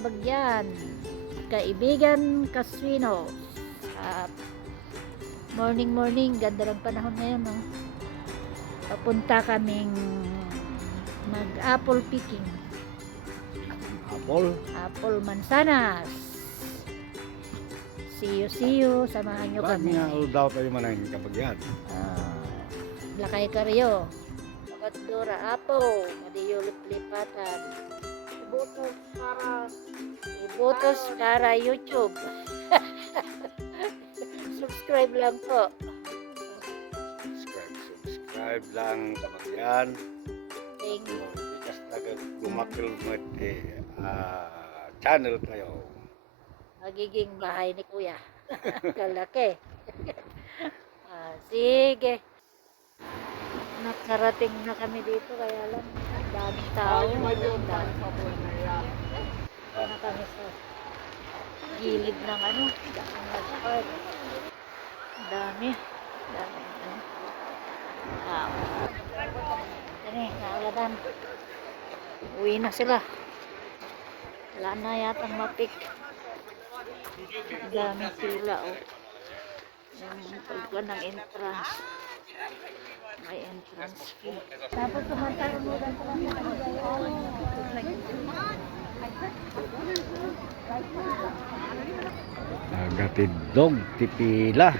kabagyan, kaibigan Kaswino. Morning, ganda ng panahon ngayon, no? Papunta kaming mag-apple picking. Apple mansanas. See you, samahan nyo kami. daw tayo manang kabagyan. Lakay Karyo, Pagdura Apo, Madiyulip Lipatan. Ibutos para YouTube. Subscribe lang po. Subscribe lang kabagyan. Thank you. Ikas taga gumakil mo channel kayo. Magiging bahay ni Kuya. Kalaki. Sige. Nakarating na kami dito, kaya lang daming tao. Na kami sa gilid ng ano, ang nag-park. Dami. Nauladan. Uwi na sila. Wala na yatang mapik. Dami sila, oh. Yung pagkuhan ng entrance. May entrance fee. Tapos sumantayan mo lang sa Nagatidog tipila.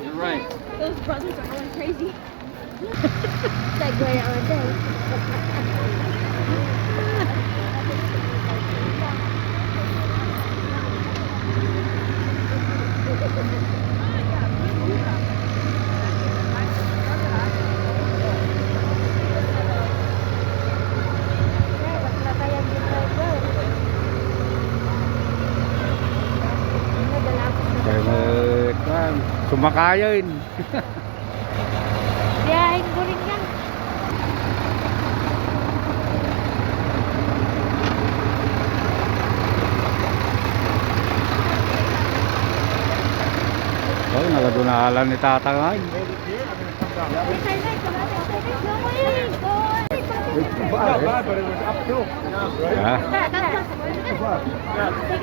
You're right. Those brothers are going crazy. Segway all day. Sumakayon. Biyahin ko rin yan. Oh, naladunalan ni Tata ngayon.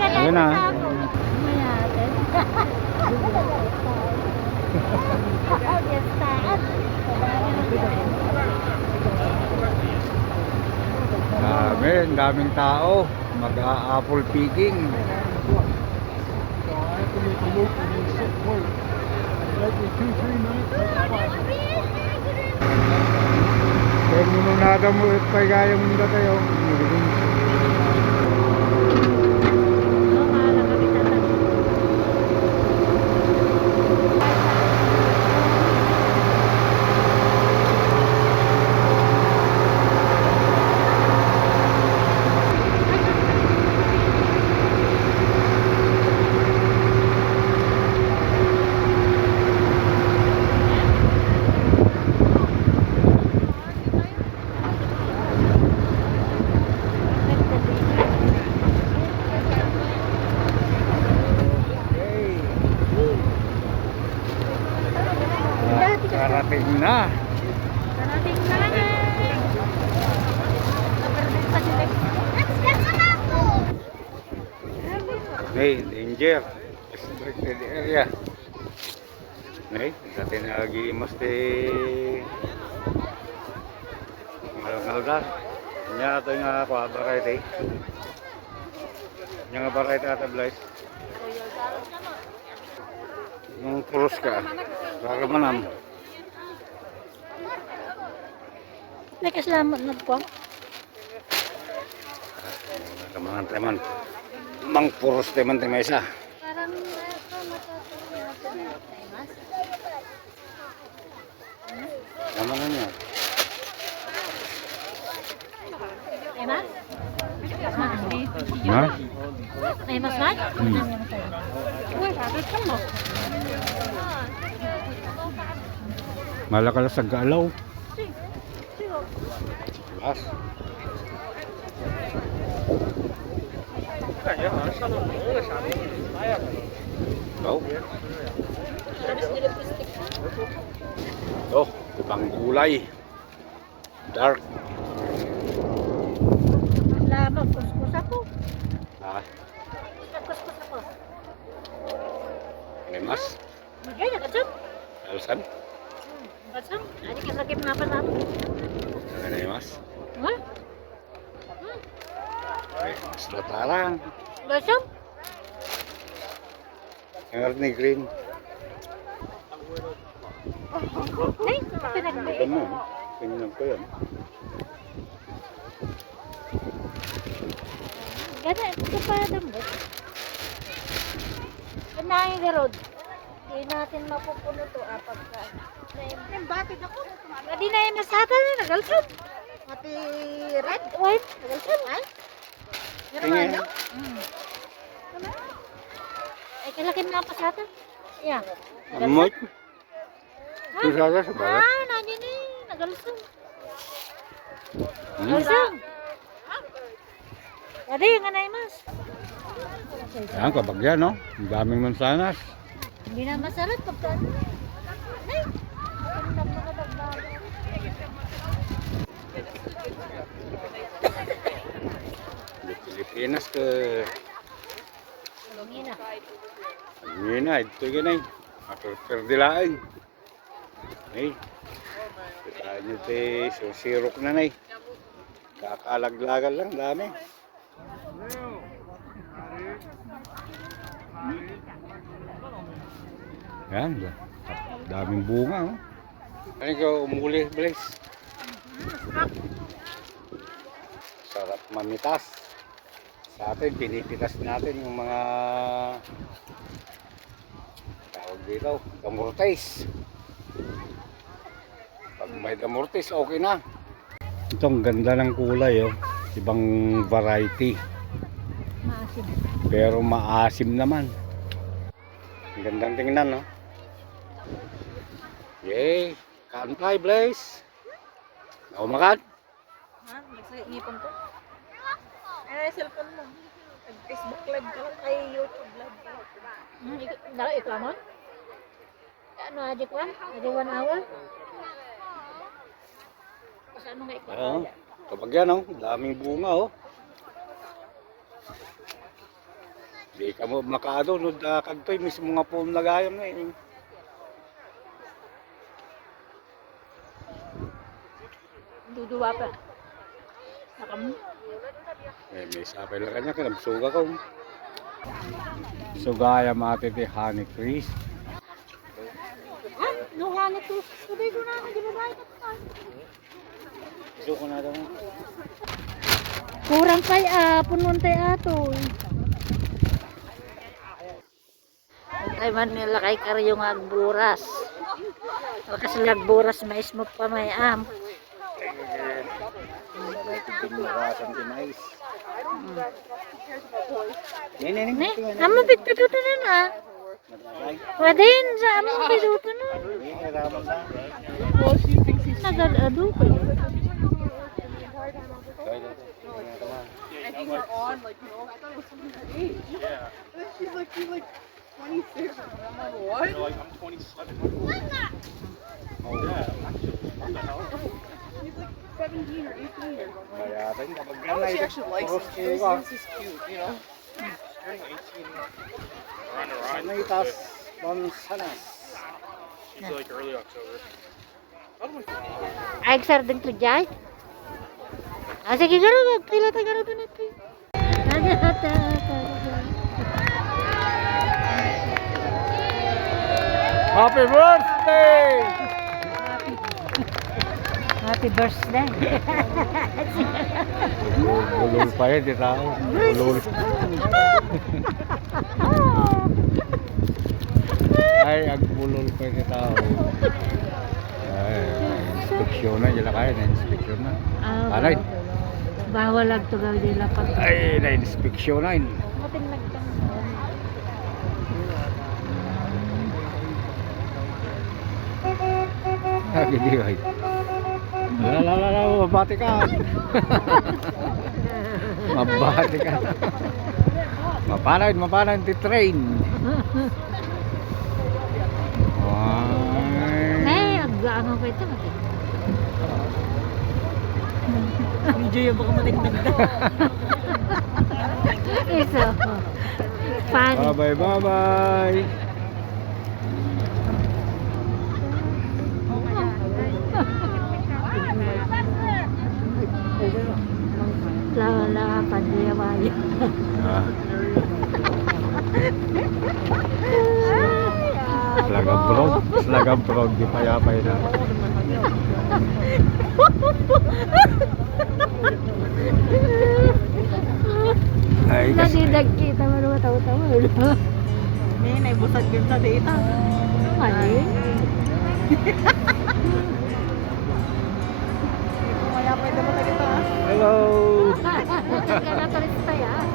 Ayun na. Daming tao. Mag-apple picking. Kaya mununada mo at pagayang munda tayo. Karating na. Hey, danger. Restricted area. Hey, dati lagi mesti ngalgal. Nya ato nga ko variety. Nya nga variety ata blais. Yung purus ka. Para manam. Nakasalamat na po. Kamahan teman. Mang purus teman temesa. Parang ito Nama niya. Emas? Na? May mas man? Malakala sa galaw. Las. Tahu? Oh, ibang kulay. Dark. Lamang, kuskus ako. Ah, Kuskus ako. emas. Magay na katsam. Alsan. Katsam. Adi ka sakit na pa nato. Emas. Ha? Emas latarang. Katsam? Yang ni green. Ay, pinagbiit. Ito mo. Tingnan ko yan. Gana, ito pa dambot. Kanahin ka road. Hindi natin mapupuno to apag ka. Bakit ako? Hindi na yung nasata na nagalsam. Mati red, white, nagalsam. Ay? Tingin. Ay, kalakin na pasata. Yeah. Amoy. Susah sa balat. Ah, nandiyan eh. Nagalsam. Hmm? Nagalsam. Dati yung anay mas. Yan, kabagyan, no? Ang daming mansanas. Hindi na masarap pagka. Ay! Ang mga dagdagan. Di Pilipinas ke Hindi na. Ngina, ito ganay. Perdilaan. Ay. Kita nyo te, susirok na nay. Kakalaglagan lang, dami. Yan, daming bunga, oh. Ano ka umuli, Blaze? Sarap mamitas. Sa atin, pinipitas natin yung mga tawag dito, damortes. Pag may damortes, okay na. Itong ganda ng kulay, oh. Ibang variety. Maasim. Pero maasim naman. Ang gandang tingnan, no? Yay! Kaan tayo, Blaze. Ako makan? Ha? Nagsingipon ko? Ay, cellphone mo. Facebook live ka lang. Ay, YouTube live ka lang. Ikaw mo? Ano, adik wan? Adik 1 hour? Kasi ano nga ikaw? Oo. Kapag yan, oh. Daming bunga, oh. Di ka mo makaado, no? Kagtoy, mismo nga po nagayam na, eh. Duduwa pa. Nakam. Eh, may sapay lang kanya, kinabsuga ko. Sugaya mati ti honey Chris. Ha? Nuhala to. Sabay ko na, di ba ba ito? Suko na daw. Kurang kay punon tayo ato. Ay man nila kay karyo nga agburas. Kasi agburas mais mo pa may am. Binurasan din mais. Nene, Ne, amo bigpituto na na. Wadin sa amo bigpituto na. Nagad-ado ko. And these are on, like, you know, I thought it was something her age. Yeah. She's like 26. And I'm like, what? Like, I'm 27. Oh, yeah. What the hell? She's like 17 or 18 or something. Bayaran kapag I hope she actually likes it. This is cute, you know? Turning 18. We're on the ride. Sanitas Mansanas. She's like early October. Ay sarding to jay. Ah sige garo magpila ta garo natin. Happy birthday! Happy birthday. Bulol pa yun, di tao. Bulol. Ay, ang bulol pa yun, di tao. Ay, inspeksyon na, yun na kaya, na-inspeksyon na. Alay. Bawal lang to gawin nila pag. Ay, na-inspeksyon na yun. Matin nagtang. Hindi ba? Lala, mabati ka. Mabati ka. Mapanayin, ti train. Kaangaw ko ito. Video yung baka matigdag. Iso. Funny. Bye-bye, bye-bye. Wala pandiyawayo. Ah. Slaga brog, di payapay na. Ay, kasi Nagkita mo naman tawa-tawa. May naibusad yun sa data. Ay. Kaya pwede mo tayo ito. hello. Nagkana turista yan.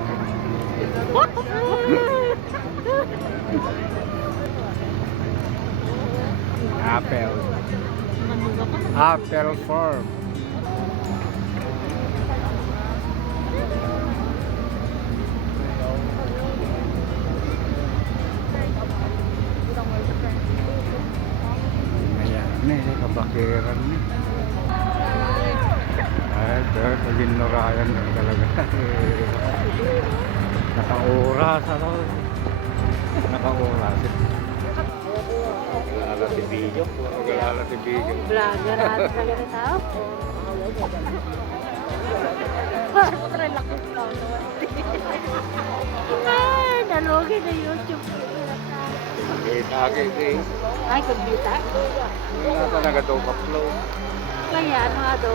Apple. Manuga ka. Apple farm. Ayan, may kabakiran ni. Ay, sir, ginurayan na talaga. Naka-oras, ano? Naka-oras. Galala si Bijo. Galala si Bijo. Vlogger at talaga tao. Relax lang. Ay, nalugi na YouTube. Kita kay Ay, kumbita. wala ka nag-upload. Kaya ano nga do?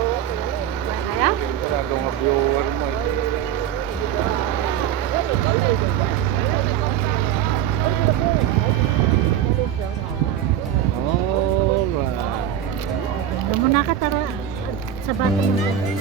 Kaya? Wala ka viewer mo. Alright. Ano mo nakatara sa bata mo?